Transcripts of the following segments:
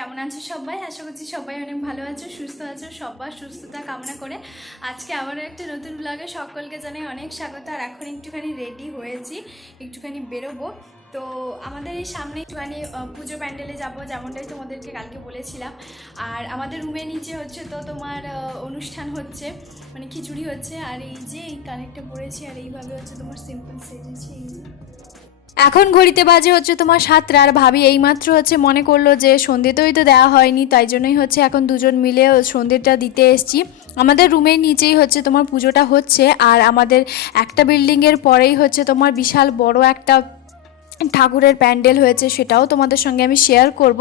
কেমন আছো সবাই? আশা করছি সবাই অনেক ভালো আছো, সুস্থ আছো। সবার সুস্থতা কামনা করে আজকে আবারও একটা নতুন ব্লগে সকলকে জানাই অনেক স্বাগত। আর এখন একটুখানি রেডি হয়েছি, একটুখানি বেরোবো। তো আমাদের এই সামনে একটুখানি পুজো প্যান্ডেলে যাব, যেমনটাই তোমাদেরকে কালকে বলেছিলাম। আর আমাদের রুমের নিচে হচ্ছে তো তোমার অনুষ্ঠান হচ্ছে, মানে খিচুড়ি হচ্ছে। আর এই যে এই কানেরটা পরেছি, আর এইভাবে হচ্ছে তোমার সিম্পল সেজেছি। এই যে এখন ঘড়িতে বাজে হচ্ছে তোমার 7টা। আর ভাবি এইমাত্র হচ্ছে মনে করলো যে সন্ধ্যেতেই তো দেওয়া হয়নি, তাই জন্যই হচ্ছে এখন দুজন মিলে সন্ধ্যেটা দিতে এসছি। আমাদের রুমের নিচেই হচ্ছে তোমার পুজোটা হচ্ছে। আর আমাদের একটা বিল্ডিংয়ের পরেই হচ্ছে তোমার বিশাল বড় একটা ঠাকুরের প্যান্ডেল হয়েছে, সেটাও তোমাদের সঙ্গে আমি শেয়ার করব।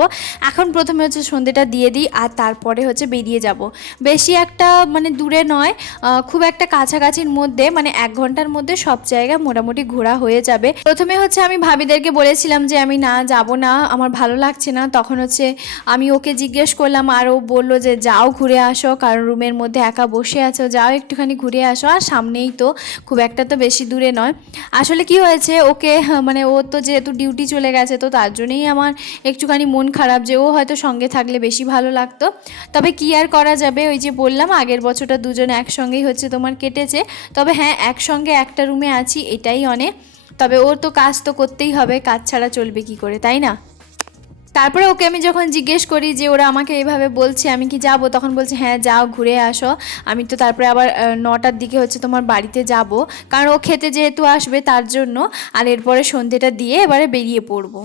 এখন প্রথমে হচ্ছে সন্ধ্যেটা দিয়ে দিই, আর তারপরে হচ্ছে বেরিয়ে যাব। বেশি একটা মানে দূরে নয়, খুব একটা কাছাকাছির মধ্যে, মানে 1 ঘন্টার মধ্যে সব জায়গা মোটামুটি ঘোরা হয়ে যাবে। প্রথমে হচ্ছে আমি ভাবিদেরকে বলেছিলাম যে আমি যাব না, আমার ভালো লাগছে না। তখন হচ্ছে আমি ওকে জিজ্ঞেস করলাম, আর ও বললো যে যাও ঘুরে আসো, কারণ রুমের মধ্যে একা বসে আছো, যাও একটুখানি ঘুরে আসো। আর সামনেই তো, খুব একটা তো বেশি দূরে নয়। আসলে কি হয়েছে, ওকে মানে ও তো যেহেতু ডিউটি চলে গেছে, তো তার জন্যই আমার একটুখানি মন খারাপ, যে ও হয়তো সঙ্গে থাকলে বেশি ভালো লাগতো। তবে কি আর করা যাবে, ওই যে বললাম আগের বছরটা দুজন একসঙ্গেই হচ্ছে তোমার কেটেছে। তবে হ্যাঁ, একসঙ্গে একটা রুমে আছি, এটাই অনেক। তবে ওর তো কাজ তো করতেই হবে, কাজ ছাড়া চলবে কি করে, তাই না? তারপরে ওকে আমি যখন জিজ্ঞেস করি যে ওরা আমাকে এইভাবে বলছে আমি কি যাব, তখন বলছে হ্যাঁ যাও ঘুরে আসো। আমি তো তারপরে আবার 9টার দিকে হচ্ছে তোমার বাড়িতে যাব, কারণ ও খেতে যেহেতু আসবে তার জন্য। আর এরপরে সন্ধ্যেটা দিয়ে এবারে বেরিয়ে পড়বো।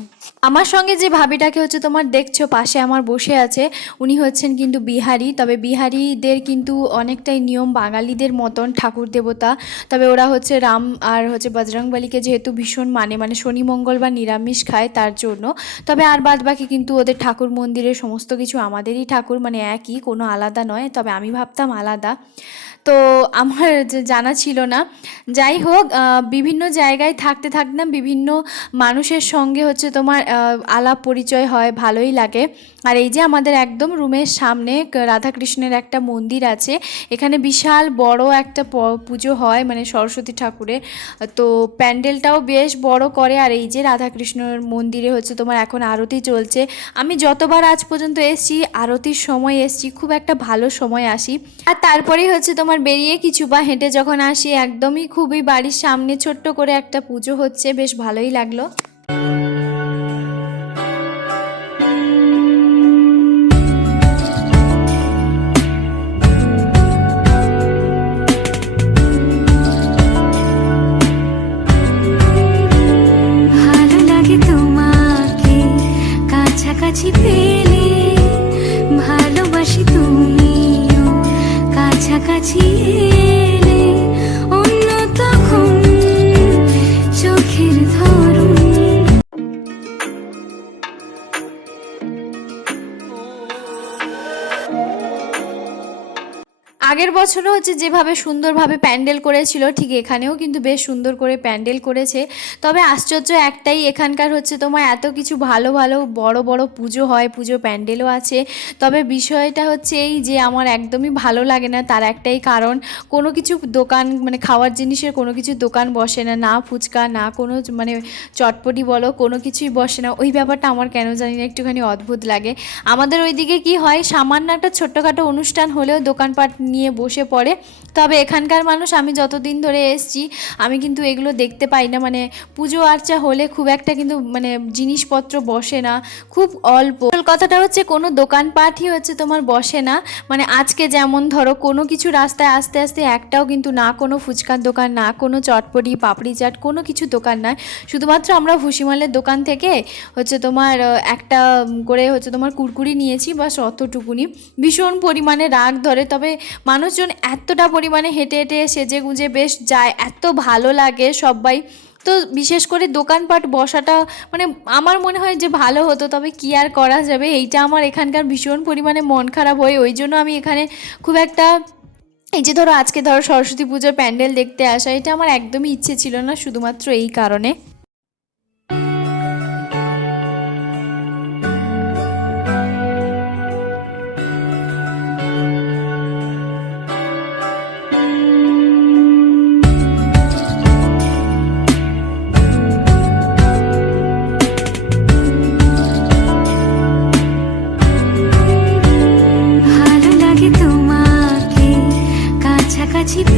আমার সঙ্গে যে ভাবিটাকে হচ্ছে তোমার দেখছো পাশে আমার বসে আছে, উনি হচ্ছেন কিন্তু বিহারি। তবে বিহারিদের কিন্তু অনেকটাই নিয়ম বাঙালিদের মতন, ঠাকুর দেবতা। তবে ওরা হচ্ছে রাম আর হচ্ছে বজরংবলীকে যেহেতু ভীষণ মানে শনি মঙ্গলবার নিরামিষ খায় তার জন্য। তবে আর বাদ বাকি কিন্তু ওদের ঠাকুর মন্দিরের সমস্ত কিছু আমাদেরই ঠাকুর, মানে একই, কোনো আলাদা নয়। তবে আমি ভাবতাম আলাদা, তো আমার জানা ছিল না। যাই হোক, বিভিন্ন জায়গায় থাকতে থাকতে না বিভিন্ন মানুষের সঙ্গে হচ্ছে তোমার আলাপ পরিচয় হয়, ভালোই লাগে। আর এই যে আমাদের একদম রুমের সামনে রাধাকৃষ্ণের একটা মন্দির আছে, এখানে বিশাল বড় একটা পুজো হয়, মানে সরস্বতী ঠাকুরের। তো প্যান্ডেলটাও বেশ বড় করে। আর এই যে রাধাকৃষ্ণের মন্দিরে হচ্ছে তোমার এখন আরতি চলছে। আমি যতবার আজ পর্যন্ত এসছি আরতির সময় এসছি, খুব একটা ভালো সময় আসি। আর তারপরেই হচ্ছে তোমার বেরিয়ে কিছু বা হেঁটে যখন আসি, একদমই খুবই বাড়ির সামনে ছোট্ট করে একটা পুজো হচ্ছে, বেশ ভালোই লাগলো। ভালো লাগে তোমাকে কাছাকাছি পেলে, ভালোবাসি তুমিও কাছাকাছি এলে, অন্য তখন চোখের ধরুন। আগের বছরও হচ্ছে যেভাবে সুন্দরভাবে প্যান্ডেল করেছিল, ঠিক এখানেও কিন্তু বেশ সুন্দর করে প্যান্ডেল করেছে। তবে আশ্চর্য একটাই, এখানকার হচ্ছে তোমার এত কিছু ভালো ভালো বড় বড় পুজো হয়, পুজো প্যান্ডেলও আছে। তবে বিষয়টা হচ্ছে এই যে আমার একদমই ভালো লাগে না, তার একটাই কারণ, কোনো কিছু দোকান মানে খাওয়ার জিনিসের কোনো কিছু দোকান বসে না, না ফুচকা না কোনো মানে চটপটি বলো, কোনো কিছুই বসে না। ওই ব্যাপারটা আমার কেন জানি না একটুখানি অদ্ভুত লাগে। আমাদের ওইদিকে কি হয়, সামান্য একটা ছোট্টখাটো অনুষ্ঠান হলেও দোকানপাট নিয়ে বসে পড়ে। তবে এখানকার মানুষ, আমি যতদিন ধরে এসছি আমি কিন্তু এগুলো দেখতে পাই না। মানে পুজো আর্চা হলে খুব একটা কিন্তু মানে জিনিসপত্র বসে না, খুব অল্প। কথাটা হচ্ছে কোনো দোকানপাটই হচ্ছে তোমার বসে না। মানে আজকে যেমন ধরো কোনো কিছু রাস্তায় আস্তে আস্তে একটাও কিন্তু না কোনো ফুচকার দোকান, না কোনো চটপটি পাপড়ি চাট, কোনো কিছু দোকান নয়। শুধুমাত্র আমরা ভুসিমালের দোকান থেকে হচ্ছে তোমার একটা করে হচ্ছে তোমার কুরকুরি নিয়েছি, বাস অতটুকুনি। ভীষণ পরিমাণে রাগ ধরে। তবে মানুষজন এতটা পরিমাণে হেঁটে হেঁটে সেজে গুজে বেশ যায়, এত ভালো লাগে সবাই। তো বিশেষ করে দোকানপাট বসাটা মানে আমার মনে হয় যে ভালো হতো, তবে কি আর করা যাবে, এইটা আমার এখানকার ভীষণ পরিমাণে মন খারাপ হয়। ওই জন্য আমি এখানে খুব একটা, এই যে ধরো আজকে ধরো সরস্বতী পুজোর প্যান্ডেল দেখতে আসা, এটা আমার একদমই ইচ্ছে ছিল না, শুধুমাত্র এই কারণে।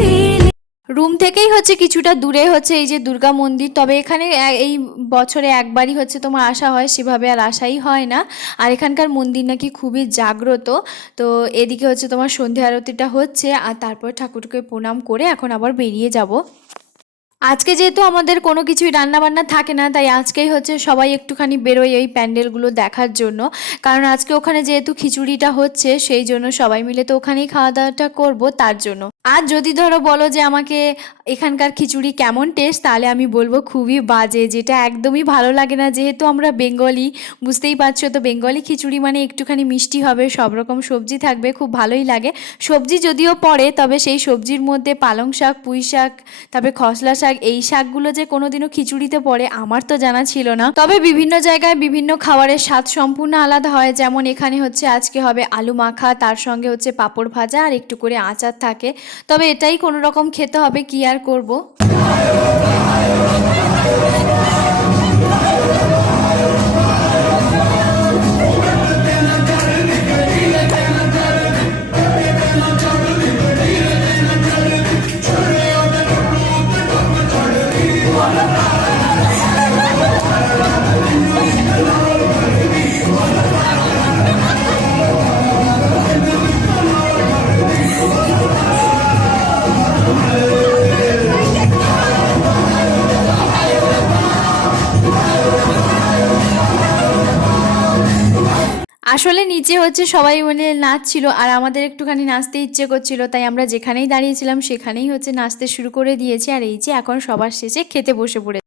পেলে। রুম থেকেই হচ্ছে কিছুটা দূরে হচ্ছে এই যে দুর্গা মন্দির, তবে এখানে এই বছরে একবারই হচ্ছে তোমার আসা হয়, সেভাবে আর আসাই হয় না। আর এখানকার মন্দির নাকি খুবই জাগ্রত। তো এদিকে হচ্ছে তোমার সন্ধে আরতিটা হচ্ছে, আর তারপর ঠাকুরকে প্রণাম করে এখন আবার বেরিয়ে যাব। আজকে যেহেতু আমাদের কোনো কিছুই রান্নাবান্না থাকে না, তাই আজকেই হচ্ছে সবাই একটুখানি বেরোয় এই প্যান্ডেলগুলো দেখার জন্য। কারণ আজকে ওখানে যেহেতু খিচুড়িটা হচ্ছে, সেই জন্য সবাই মিলে তো ওখানেই খাওয়া দাওয়াটা করবো তার জন্য। আর যদি ধরো বলো যে আমাকে এখানকার খিচুড়ি কেমন টেস্ট, তাহলে আমি বলবো খুবই বাজে, যেটা একদমই ভালো লাগে না। যেহেতু আমরা বেঙ্গলি, বুঝতেই পারছো তো, বেঙ্গলি খিচুড়ি মানে একটুখানি মিষ্টি হবে, সব রকম সবজি থাকবে, খুব ভালোই লাগে। সবজি যদিও পড়ে, তবে সেই সবজির মধ্যে পালং শাক, পুঁই শাক, তারপরে খসলা শাক, এই শাকগুলো যে কোনোদিনও খিচুড়িতে পড়ে আমার তো জানা ছিল না। তবে বিভিন্ন জায়গায় বিভিন্ন খাবারের স্বাদ সম্পূর্ণ আলাদা হয়। যেমন এখানে হচ্ছে আজকে হবে আলু মাখা, তার সঙ্গে হচ্ছে পাঁপড় ভাজা আর একটু করে আচার থাকে। তবে এটাই কোনো রকম খেতে হবে, কি আর করব। আসলে নিচে হচ্ছে সবাই মানে নাচছিল, আর আমাদের একটুখানি নাচতে ইচ্ছে করছিল, তাই আমরা যেখানেই দাঁড়িয়েছিলাম সেখানেই হচ্ছে নাচতে শুরু করে দিয়েছি। আর এই যে এখন সবার শেষে খেতে বসে পড়ে।